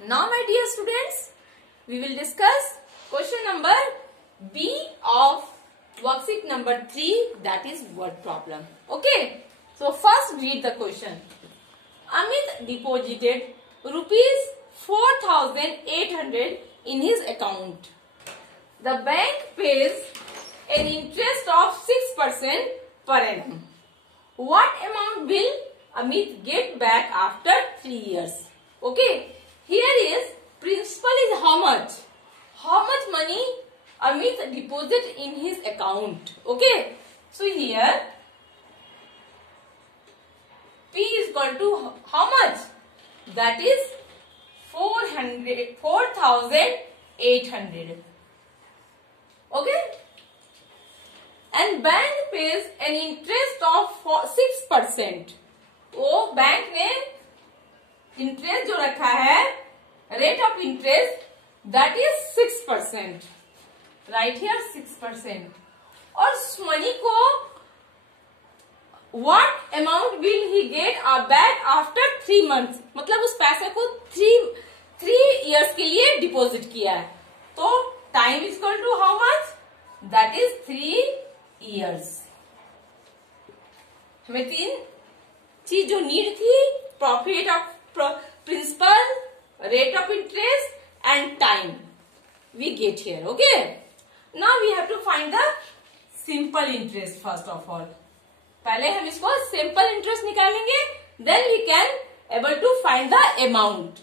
Now my dear students, we will discuss question number B of worksheet number 3, that is word problem. Okay, so first read the question. Amit deposited rupees 4,800 in his account. The bank pays an interest of 6% per annum. What amount will Amit get back after 3 years? Okay, here is principal is how much? How much money Amit deposit in his account? Okay, so here P is equal to how much? That is 4,800. Okay, and bank pays an interest of 6%. वो bank ने interest जो रखा है, rate of interest, that is 6%. Right here 6%. और उस money को what amount will he gate back after 3 months, मतलब उस पैसे को 3 years के लिए डिपॉजिट किया है. तो time is equal to how much? That is 3 years. हमें 3 चीज जो नीड थी, profit of principal, rate of interest and time, we get here. Okay, now we have to find the simple interest. First of all पहले हम इसको simple interest निकालेंगे, then we can able to find the amount.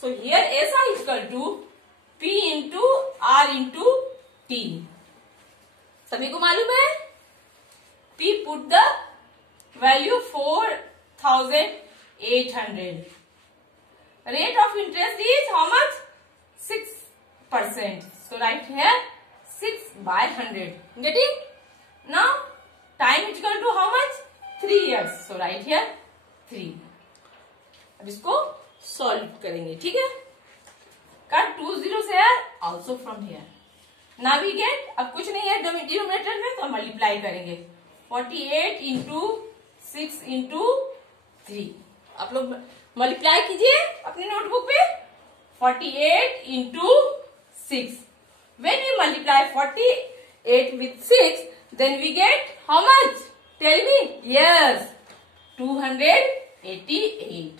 So here S I equal to P into R into T. सभी को मालूम है, P put the value 4,800. Rate of interest is how much? 6%. So write here 6/100. Getting? Now time is equal to how much? 3 years. So write here 3. अब इसको solve करेंगे. ठीक है, cut 2 zeros here, also from here. Now we get, अब कुछ नहीं है denominator में, तो मल्टीप्लाई करेंगे. 48 इंटू 6 इंटू 3. आप लोग मल्टीप्लाई कीजिए अपने नोटबुक पे. 48 into 6. When we multiply 48 with 6, then we get how much? Tell me. Yes, 288.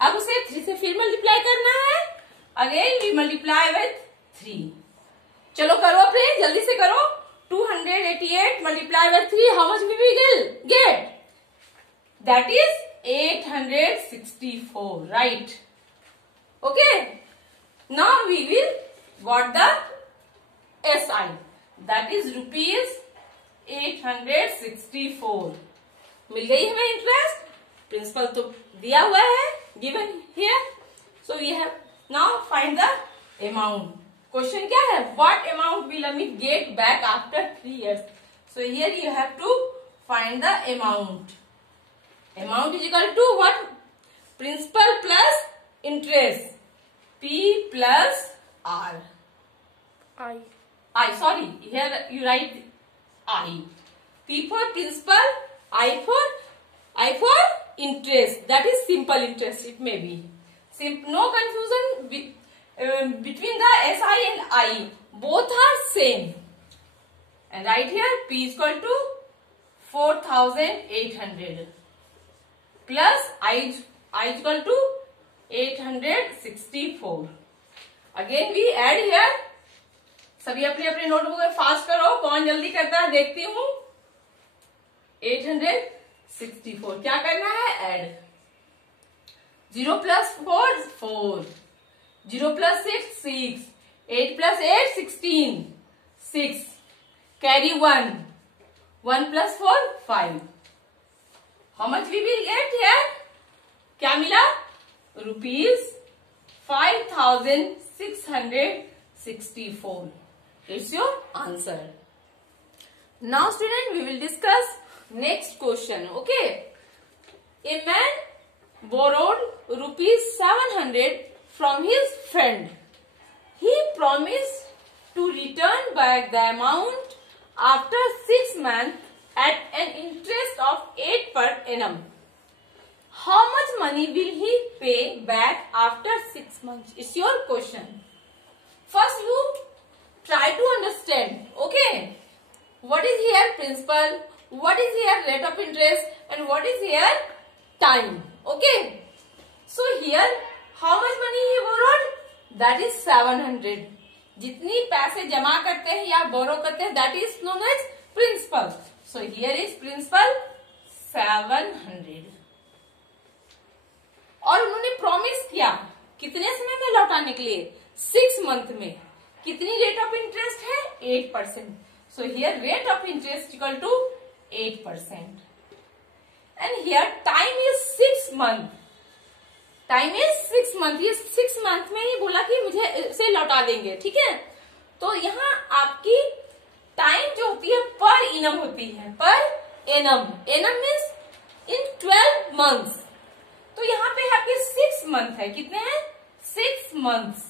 अब उसे 3 से फिर मल्टीप्लाई करना है. Again we multiply with 3. चलो करो अपने, जल्दी से करो. 288 multiply by 3, how much will we get? That is 864, right? Okay. Now we will got the SI, that is rupees 864. मिल गई हमें इंटरेस्ट. प्रिंसिपल तो दिया हुआ है, given here. So we have now find the amount. Question क्या है? What amount will Amit get back after 3 years? So here you have to find the amount. Amount is equal to what? Principal plus interest, P plus R. I sorry, here you write I. P for principal, I for interest, that is simple interest. It may be no confusion between the SI and I, both are same. And right here P is equal to 4,800 plus I is equal to 864. Again we add here. सभी अपने अपने notebook में fast करो, कौन जल्दी करता है देखती हूँ. 864 क्या करना है? Add. 0 plus 4 4. 0 plus 6 6. 8 plus 8 16. 6. Carry 1. 1 plus 4 5. How much we will get here? क्या मिला? Rupees 5,664. It's your answer. Now student, we will discuss next question. Okay. A man borrowed rupees 700 from his friend. He promised to return back the amount after 6 months at an interest of 8 per annum. how much money will he pay back after 6 months? It's your question. First you try to understand, okay, what is here principal, what is here rate of interest, and what is here time. Okay, so here how much money he borrowed? That is 700. जितनी पैसे जमा करते हैं या बोरो करते हैं, that is known as principal. So here is principal 700. और उन्होंने प्रॉमिस किया कितने समय में लौटाने के लिए? 6 मंथ में. कितनी रेट ऑफ इंटरेस्ट है? 8%. So here rate of interest equal to 8%. And here time is 6 month. Time is 6 month. ये 6 मंथ में ही बोला कि मुझे इसे लौटा देंगे. ठीक है, तो यहाँ आपकी टाइम जो होती है पर इनम होती है. Per annum. Annum means in 12 months. तो यहाँ पे आपके 6 मंथ है. कितने हैं? 6 मंथ्स.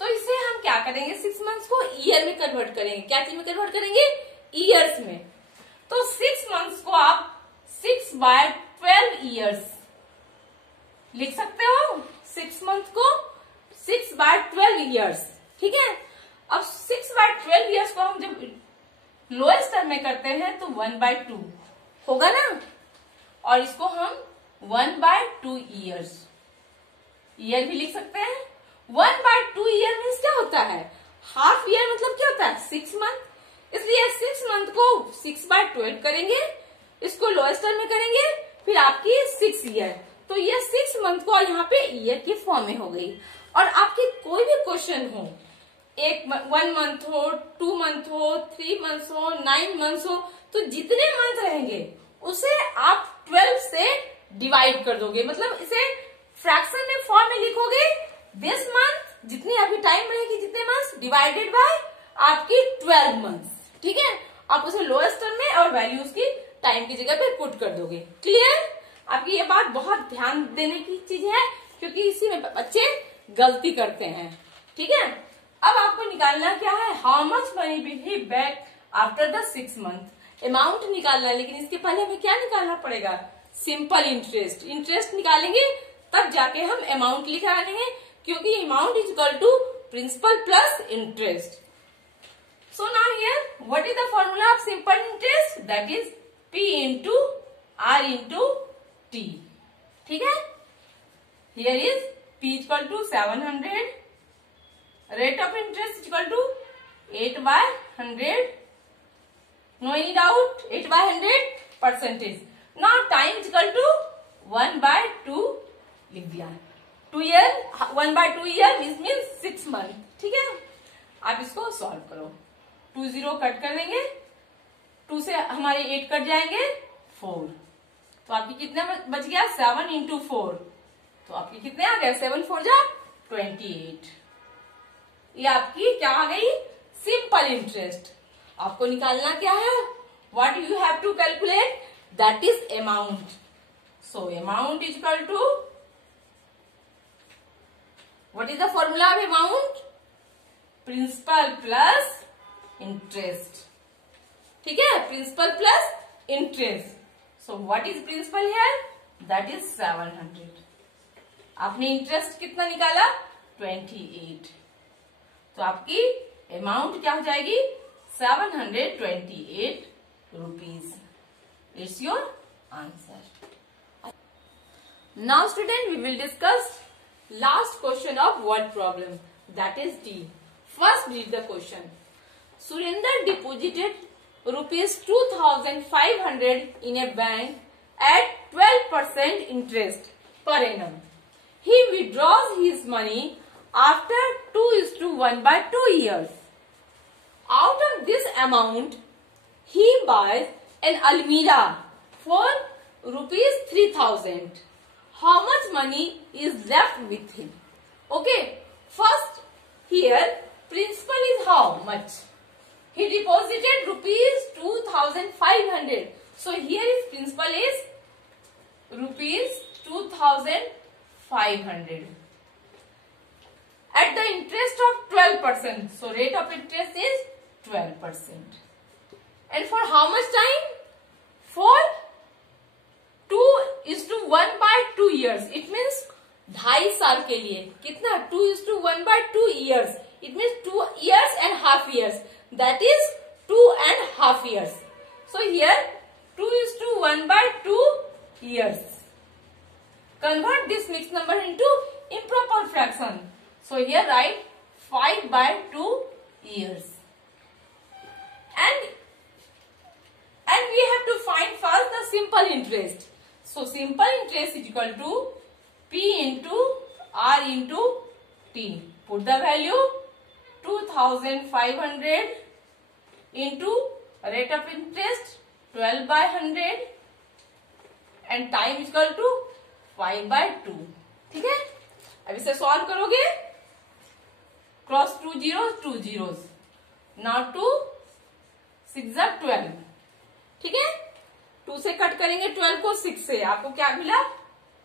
तो इसे हम क्या करेंगे? 6 मंथ्स को ईयर में कन्वर्ट करेंगे. क्या चीज में कन्वर्ट करेंगे? ईयर्स में. तो 6 मंथ्स को आप 6/12 ईयर्स लिख सकते हो. 6 मंथ को 6/12 ईयर्स. ठीक है, अब 6/12 ईयर्स को हम जब लोएस्ट टर्म में करते हैं तो 1/2 होगा ना, और इसको हम 1/2 ईयर्स ईयर भी लिख सकते हैं. 1/2 ईयर मीन्स क्या होता है? हाफ ईयर मतलब क्या होता है? 6 मंथ. इसलिए 6 मंथ को 6/12 करेंगे, इसको लोएस्ट टर्म में करेंगे, फिर आपकी 6 ईयर. तो ये 6 मंथ को यहाँ पे ईयर की फॉर्म में हो गई. और आपके कोई भी क्वेश्चन हो, 1 मंथ हो, 2 मंथ हो, 3 मंथ हो, 9 मंथ हो, तो जितने मंथ रहेंगे उसे आप 12 से डिवाइड कर दोगे. मतलब इसे फ्रैक्शन में फॉर्म में लिखोगे. दिस मंथ, जितनी आपकी टाइम रहेगी, जितने मंथ्स डिवाइडेड बाय आपकी 12 मंथ्स. ठीक है, आप उसे लोएस्ट टर्म में और वैल्यूज की टाइम की जगह पे पुट कर दोगे. क्लियर? आपकी ये बात बहुत ध्यान देने की चीज है, क्योंकि इसी में बच्चे गलती करते हैं. ठीक है, अब आपको निकालना क्या है? How much money will he back after the 6 month. Amount निकालना है, लेकिन इसके पहले हमें क्या निकालना पड़ेगा? Simple interest. इंटरेस्ट निकालेंगे तब जाके हम अमाउंट निकालेंगे, क्योंकि amount is equal to principal plus interest. So now here what is the formula of simple interest? That is P into R into T. ठीक है, here is P equal to 700, rate of interest equal to 8/100. No any doubt, 8/100 percentage. Now time equal to 1/2 लिख दिया. 2 year, 1/2 year means 6 month. ठीक है, आप इसको solve करो. 2 0 cut कर देंगे, 2 से हमारे 8 कट जाएंगे, 4. तो आपकी कितना बच गया? 7 इंटू 4. तो आपकी कितने आ गए? 7 4 जा 28. ये आपकी क्या आ गई? Simple interest. आपको निकालना क्या है? What you have to calculate? That is amount. So amount is equal to, what is the formula of amount? Principal plus interest. ठीक है, principal plus interest. So what is principal here? That is 700. आपने interest कितना निकाला? 28. तो आपकी amount क्या हो जाएगी? 728 rupees. It's your answer. Now student, we will discuss last question of word problem. That is D. First read the question. Surinder deposited rupees 2,500 in a bank at 12% interest per annum. He withdraws his money after 2:1/2 years. Out of this amount, he buys an Almirah for rupees 3,000. How much money is left with him? Okay, first here principal is how much? He deposited rupees 2,500. So here his principal is rupees 2,500 at the interest of 12%. So rate of interest is 12%. And for how much time? For 2:1/2 years. It means 2.5 साल के लिए कितना 2:1/2 years. It means 2 years and half years. That is 2.5 years. So here 2:1/2 years. Convert this mixed number into improper fraction. So here write 5/2 years. And we have to find first the simple interest. So simple interest is equal to P into R into T. Put the value 2,500 into rate of interest 12/100 and time is equal to 5/2. ठीक है, अब इसे solve करोगे, cross 2 zeros. Now 2 6 are 12. ठीक है, 2 से cut करेंगे 12 को 6 से, आपको क्या मिला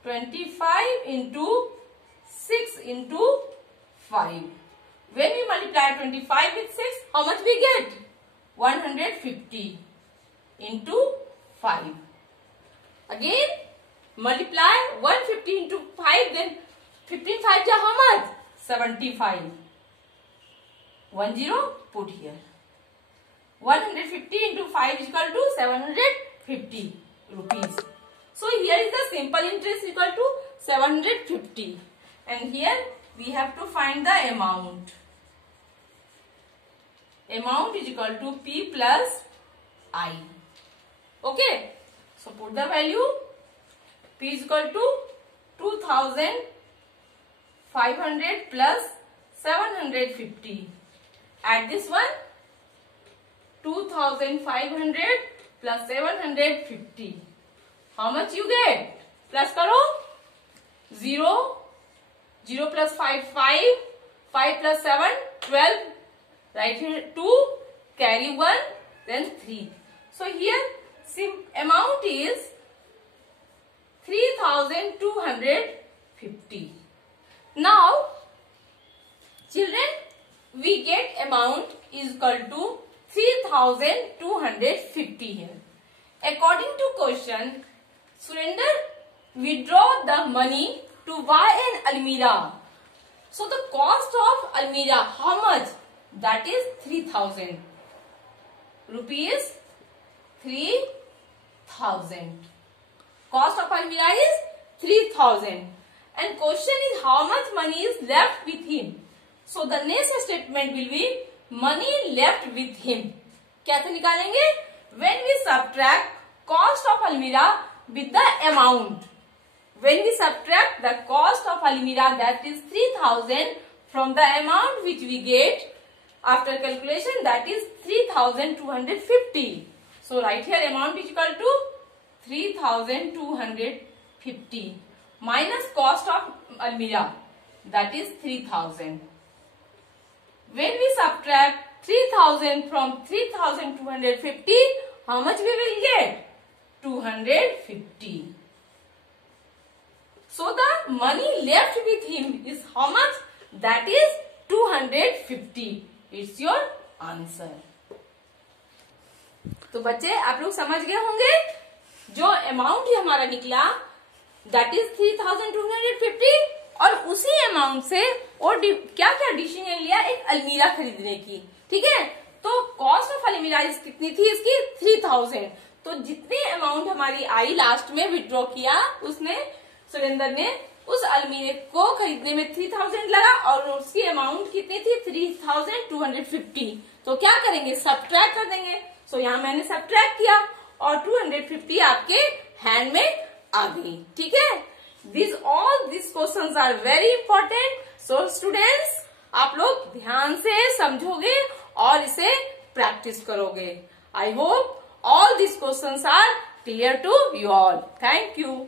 25 into 6 into 5. When we multiply 25 with 6, how much we get? 150 into 5. Again multiply 150 into 5, then 15 5 ja how much? 75. 10 put here. 150 into 5 is equal to 750 rupees. So here is the simple interest equal to 750. And here we have to find the amount. Amount is equal to P plus I. Okay. So put the value. P is equal to 2,500 plus 750. Add this one. 2,500 plus 750. How much you get? Plus करो. 0. 0 plus 5 5. 5 plus 7 12. Right here 2. Carry 1. Then 3. So here amount is 3,250. Now children, we get amount is equal to 3,250 here. According to question, Surinder withdraw the money to buy an almirah. So the cost of almirah, how much? That is 3,000 rupees. 3,000. Cost of almirah is 3,000. And question is how much money is left with him. So the next statement will be money left with him. कैसे निकालेंगे? When we subtract cost of almirah with the amount. When we subtract the cost of almirah, that is 3,000, from the amount which we get after calculation, that is 3,250. So write here amount is equal to 3,250 minus cost of almirah, that is 3,000. When we subtract 3,000 from 3,250, how much we will get? 250. So the money left with him is how much? That is 250. It's your answer. तो बच्चे आप लोग समझ गए होंगे, जो amount ही हमारा निकला that is 3,250, और उसी अमाउंट से और क्या क्या डिसीजन लिया, एक अलमीरा खरीदने की. ठीक है, तो कॉस्ट ऑफ अलमीरा कितनी थी इसकी? 3,000. तो जितनी अमाउंट हमारी आई लास्ट में विड्रॉ किया, उसने सुरेंद्र ने उस अलमीरे को खरीदने में 3,000 लगा और उसकी अमाउंट कितनी थी? 3,250. तो क्या करेंगे? सब्ट्रैक्ट कर देंगे. सो यहाँ मैंने सब्ट्रैक्ट किया और 250 आपके हैंड में आ गई. ठीक है, all these questions are very important. So students, आप लोग ध्यान से समझोगे और इसे प्रैक्टिस करोगे. I hope all these questions are clear to you all. Thank you.